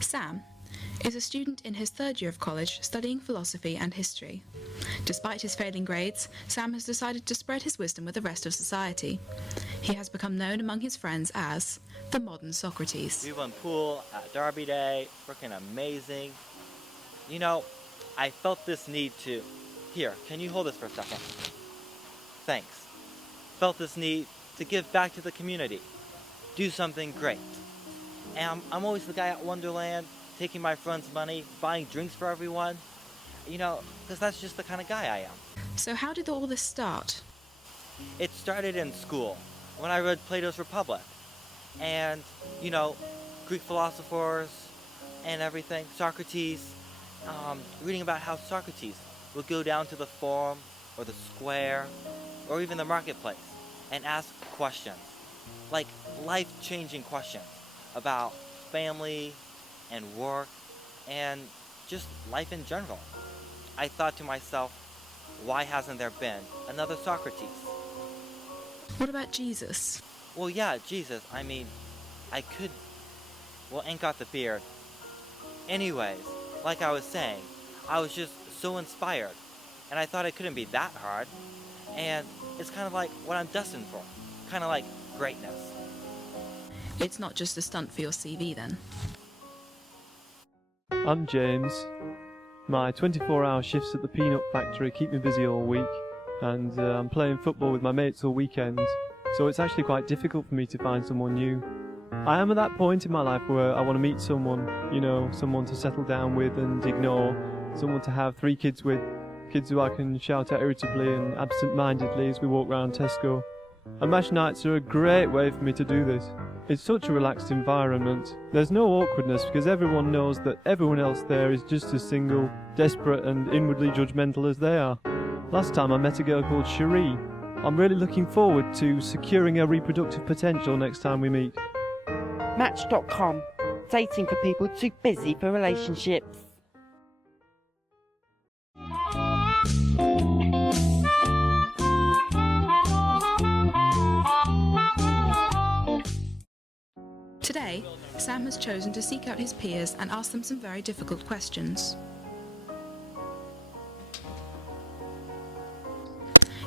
Sam is a student in his third year of college studying philosophy and history. Despite his failing grades, Sam has decided to spread his wisdom with the rest of society. He has become known among his friends as the Modern Socrates. We won pool at Derby Day, freaking amazing. You know, I felt this need to... Here, can you hold this for a second? Thanks. Felt this need to give back to the community. Do something great. And I'm always the guy at Wonderland, taking my friends' money, buying drinks for everyone. You know, because that's just the kind of guy I am. So how did all this start? It started in school, when I read Plato's Republic. And, you know, Greek philosophers and everything, Socrates, reading about how Socrates would go down to the forum or the square or even the marketplace and ask questions, like life-changing questions about family and work and just life in general. I thought to myself, why hasn't there been another Socrates? What about Jesus? Well, yeah, Jesus, I mean, I could... Well, ain't got the beard. Anyways, like I was saying, I was just so inspired, and I thought it couldn't be that hard, and it's kind of like what I'm destined for, kind of like greatness. It's not just a stunt for your CV then. I'm James. My 24-hour shifts at the peanut factory keep me busy all week, and I'm playing football with my mates all weekend, so it's actually quite difficult for me to find someone new. I am at that point in my life where I want to meet someone, you know, someone to settle down with and ignore, someone to have 3 kids with, kids who I can shout at irritably and absent-mindedly as we walk around Tesco. And MASH nights are a great way for me to do this. It's such a relaxed environment. There's no awkwardness because everyone knows that everyone else there is just as single, desperate and inwardly judgmental as they are. Last time I met a girl called Cherie. I'm really looking forward to securing her reproductive potential next time we meet. Match.com. Dating for people too busy for relationships. Today, Sam has chosen to seek out his peers and ask them some very difficult questions.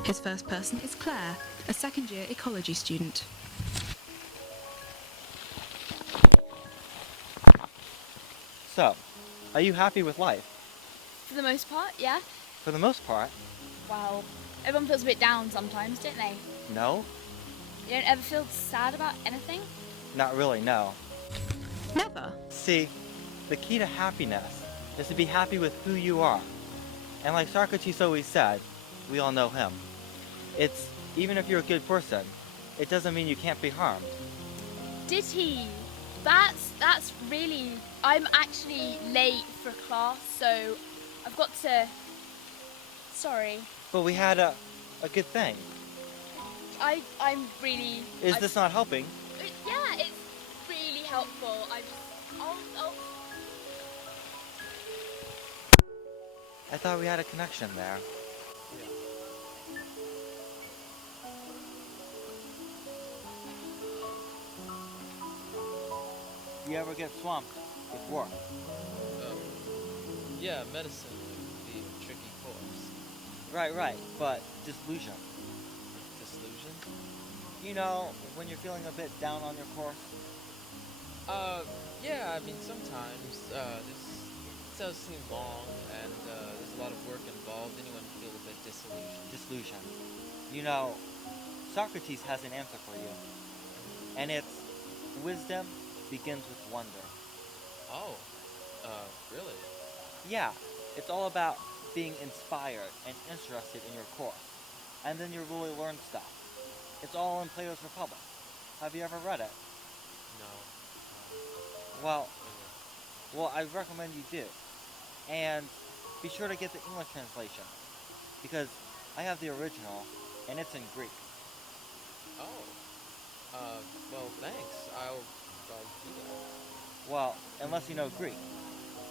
His first person is Claire, a second-year ecology student. So, are you happy with life? For the most part, yeah. For the most part? Well, everyone feels a bit down sometimes, don't they? No? You don't ever feel sad about anything? Not really, no. Never. See, the key to happiness is to be happy with who you are. And like Socrates always said, we all know him. It's, even if you're a good person, it doesn't mean you can't be harmed. Did he? That's really... I'm actually late for class, so I've got to... Sorry. But we had a good thing. I'm really... Is this not helping? Yeah, it's really helpful. I'll... I thought we had a connection there. You ever get swamped with work? Yeah, medicine would be a tricky course. Right, but disillusion. Disillusion? You know, when you're feeling a bit down on your course? Yeah, I mean, sometimes, this does seem long, and, there's a lot of work involved, anyone can feel a bit disillusioned. Disillusion. You know, Socrates has an answer for you. And it's, wisdom begins with wonder. Oh, really? Yeah, it's all about being inspired and interested in your course. And then you really learn stuff. It's all in Plato's Republic. Have you ever read it? No. Well, I recommend you do. And be sure to get the English translation, because I have the original, and it's in Greek. Oh. Well, thanks. I'll do that. Well, unless you know Greek.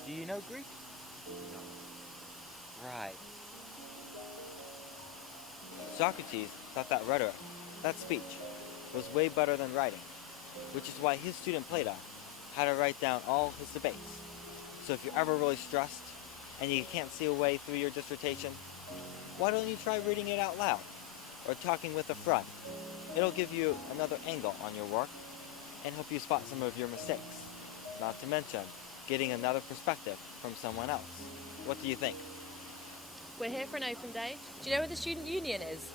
Do you know Greek? No. Right. Socrates thought that rhetoric, that speech, was way better than writing, which is why his student Plato had to write down all his debates. So if you're ever really stressed and you can't see a way through your dissertation, why don't you try reading it out loud or talking with a friend? It'll give you another angle on your work and help you spot some of your mistakes, not to mention getting another perspective from someone else. What do you think? We're here for an open day. Do you know where the student union is?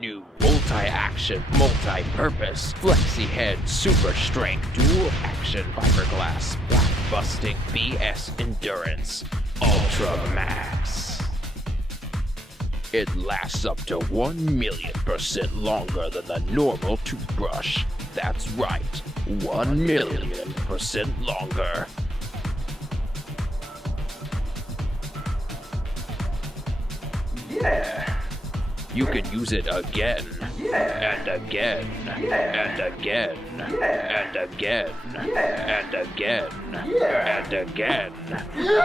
New multi-action, multi-purpose, flexi-head, super strength, dual action, fiberglass, black busting, BS endurance, Ultra Max. It lasts up to 1,000,000% longer than the normal toothbrush. That's right, 1,000,000% longer. Yeah. You can use it again, and again, and again, and again, and again, and again.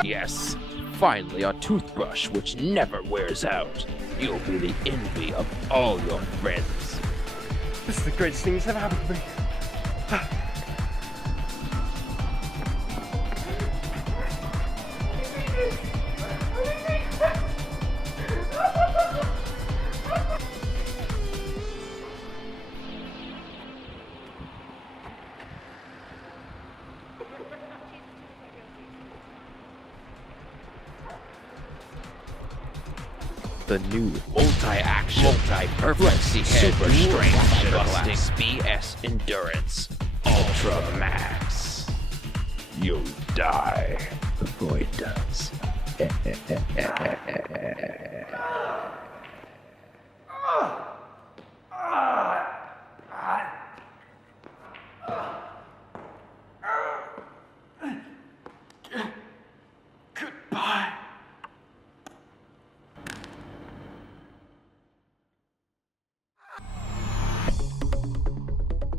Yes, finally a toothbrush which never wears out. You'll be the envy of all your friends. This is the greatest thing that's ever happened to me. The new multi-action, multi-purpose, super strength, busting, BS endurance, Ultra Max. You'll die before it does. Goodbye.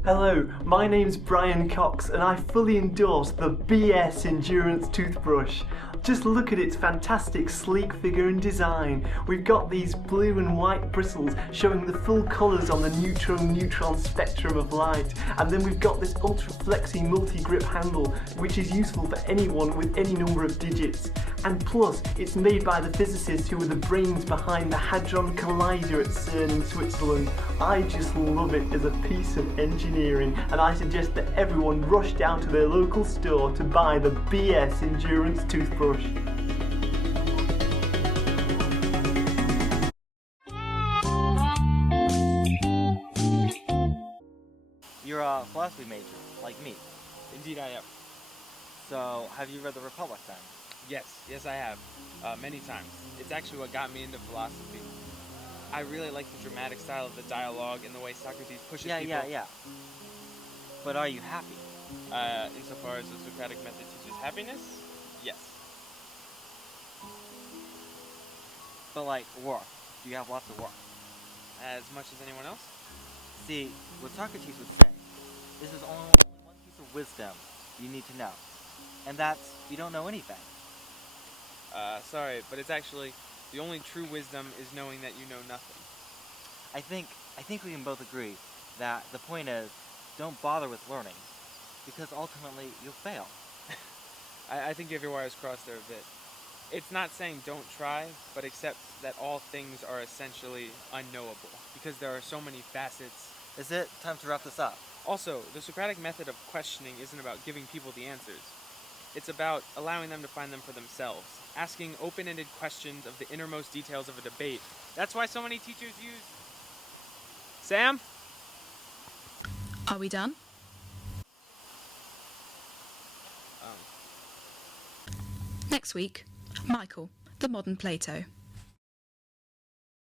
Hello, my name's Brian Cox and I fully endorse the BS Endurance Toothbrush. Just look at its fantastic sleek figure and design. We've got these blue and white bristles showing the full colours on the neutron-neutron spectrum of light. And then we've got this ultra flexy multi-grip handle which is useful for anyone with any number of digits. And plus, it's made by the physicists who were the brains behind the Hadron Collider at CERN in Switzerland. I just love it as a piece of engineering, and I suggest that everyone rush down to their local store to buy the BS Endurance Toothbrush. You're a philosophy major, like me. Indeed I am. So, have you read the Republic then? Yes I have. Many times. It's actually what got me into philosophy. I really like the dramatic style of the dialogue and the way Socrates pushes people. Yeah. But are you happy? Insofar as the Socratic method teaches happiness, yes. But like, work. Do you have lots of work? As much as anyone else? See, what Socrates would say, this is only one piece of wisdom you need to know. And that's, you don't know anything. Sorry, but it's actually, the only true wisdom is knowing that you know nothing. I think we can both agree that the point is, don't bother with learning, because ultimately you'll fail. I think you have your wires crossed there a bit. It's not saying don't try, but accept that all things are essentially unknowable, because there are so many facets. Is it time to wrap this up? Also, the Socratic method of questioning isn't about giving people the answers. It's about allowing them to find them for themselves, asking open-ended questions of the innermost details of a debate. That's why so many teachers use... Sam? Are we done? Next week, Micheal, the modern Plato.